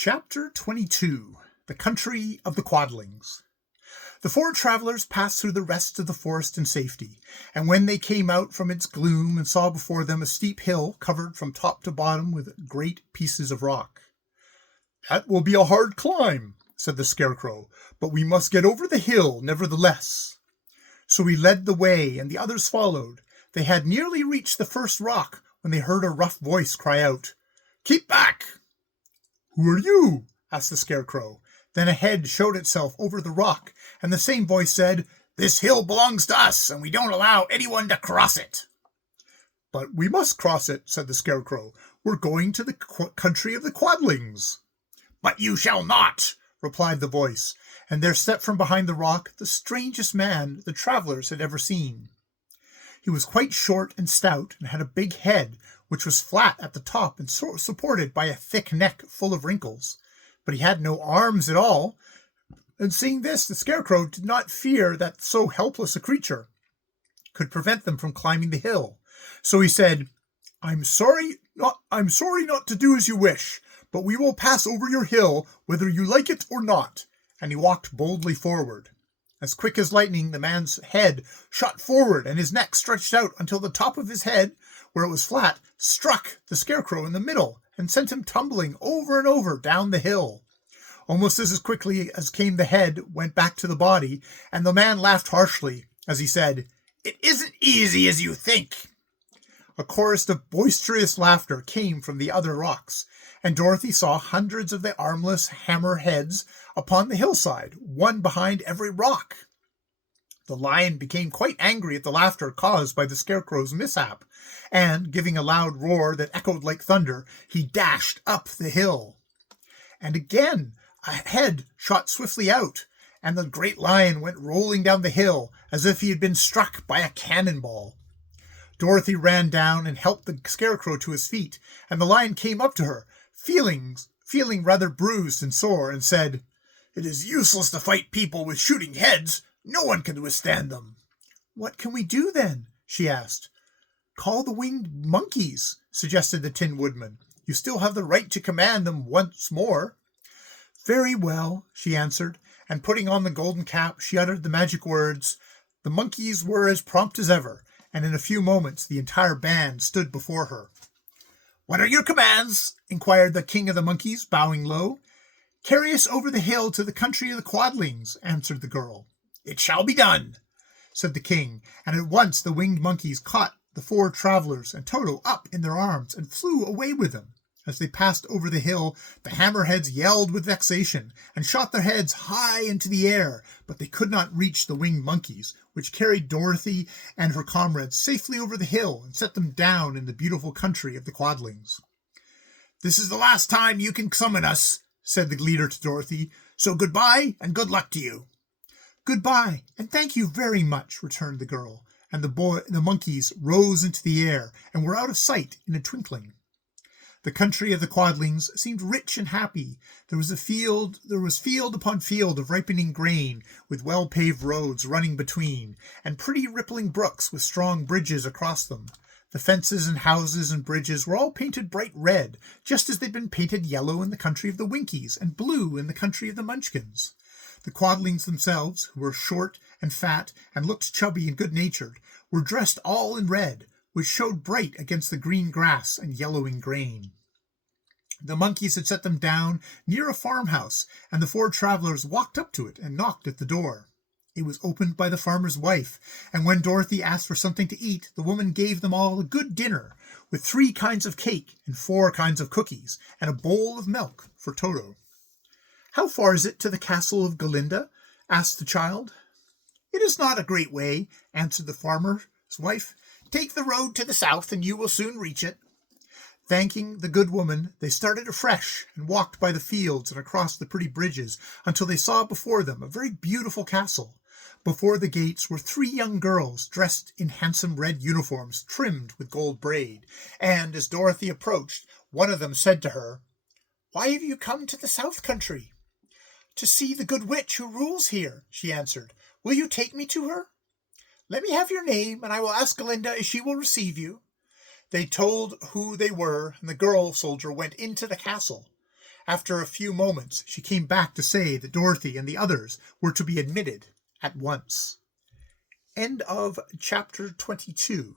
Chapter 22. The Country of the Qdlngs. The four travellers passed through the rest of the forest in safety, and when they came out from its gloom and saw before them a steep hill covered from top to bottom with great pieces of rock. "That will be a hard climb," said the Scarecrow, "but we must get over the hill nevertheless." So he led the way, and the others followed. They had nearly reached the first rock when they heard a rough voice cry out, "Keep back!" "Who are you?" asked the Scarecrow. Then a head showed itself over the rock, and the same voice said, "This hill belongs to us, and we don't allow anyone to cross it." "But we must cross it," said the Scarecrow. "We're going to the country of the Qdlngs." "But you shall not," replied the voice, and there stepped from behind the rock the strangest man the travellers had ever seen. He was quite short and stout, and had a big head, which was flat at the top and supported by a thick neck full of wrinkles. But he had no arms at all, and seeing this, the Scarecrow did not fear that so helpless a creature could prevent them from climbing the hill. So he said, I'm sorry not to do as you wish, but we will pass over your hill, whether you like it or not." And he walked boldly forward. As quick as lightning, the man's head shot forward, and his neck stretched out until the top of his head, where it was flat, struck the Scarecrow in the middle, and sent him tumbling over and over down the hill. Almost as quickly as came the head went back to the body, and the man laughed harshly as he said, "It isn't easy as you think." A chorus of boisterous laughter came from the other rocks, and Dorothy saw hundreds of the armless hammer heads upon the hillside, one behind every rock. The lion became quite angry at the laughter caused by the Scarecrow's mishap, and, giving a loud roar that echoed like thunder, he dashed up the hill. And again a head shot swiftly out, and the great lion went rolling down the hill as if he had been struck by a cannonball. Dorothy ran down and helped the Scarecrow to his feet, and the lion came up to her, feeling rather bruised and sore, and said, "It is useless to fight people with shooting heads. No one can withstand them." "What can we do then?" she asked. "Call the winged monkeys," suggested the Tin Woodman. "You still have the right to command them once more." "Very well," she answered, and putting on the golden cap, she uttered the magic words. The monkeys were as prompt as ever, and in a few moments the entire band stood before her. "What are your commands?" inquired the King of the Monkeys, bowing low. "Carry us over the hill to the country of the Qdlngs," answered the girl. "It shall be done," said the king, and at once the winged monkeys caught the four travellers and Toto up in their arms and flew away with them. As they passed over the hill, the hammerheads yelled with vexation and shot their heads high into the air, but they could not reach the winged monkeys, which carried Dorothy and her comrades safely over the hill and set them down in the beautiful country of the Qdlngs. "This is the last time you can summon us," said the leader to Dorothy, "so goodbye and good luck to you." "Goodbye, and thank you very much," returned the girl, and the monkeys rose into the air and were out of sight in a twinkling. The country of the Qdlngs seemed rich and happy. There was field upon field of ripening grain, with well-paved roads running between, and pretty rippling brooks with strong bridges across them. The fences and houses and bridges were all painted bright red, just as they'd been painted yellow in the country of the Winkies and blue in the country of the Munchkins. The Qdlngs themselves, who were short and fat and looked chubby and good-natured, were dressed all in red, which showed bright against the green grass and yellowing grain. The monkeys had set them down near a farmhouse, and the four travellers walked up to it and knocked at the door. It was opened by the farmer's wife, and when Dorothy asked for something to eat, the woman gave them all a good dinner, with 3 kinds of cake and 4 kinds of cookies, and a bowl of milk for Toto. "How far is it to the castle of Glinda?" asked the child. "It is not a great way," answered the farmer's wife. "Take the road to the south, and you will soon reach it." Thanking the good woman, they started afresh and walked by the fields and across the pretty bridges until they saw before them a very beautiful castle. Before the gates were 3 young girls dressed in handsome red uniforms trimmed with gold braid, and as Dorothy approached, one of them said to her, "Why have you come to the South Country?" "To see the good witch who rules here," she answered. "Will you take me to her?" "Let me have your name, and I will ask Glinda if she will receive you." They told who they were, and the girl soldier went into the castle. After a few moments, she came back to say that Dorothy and the others were to be admitted at once. End of chapter 22.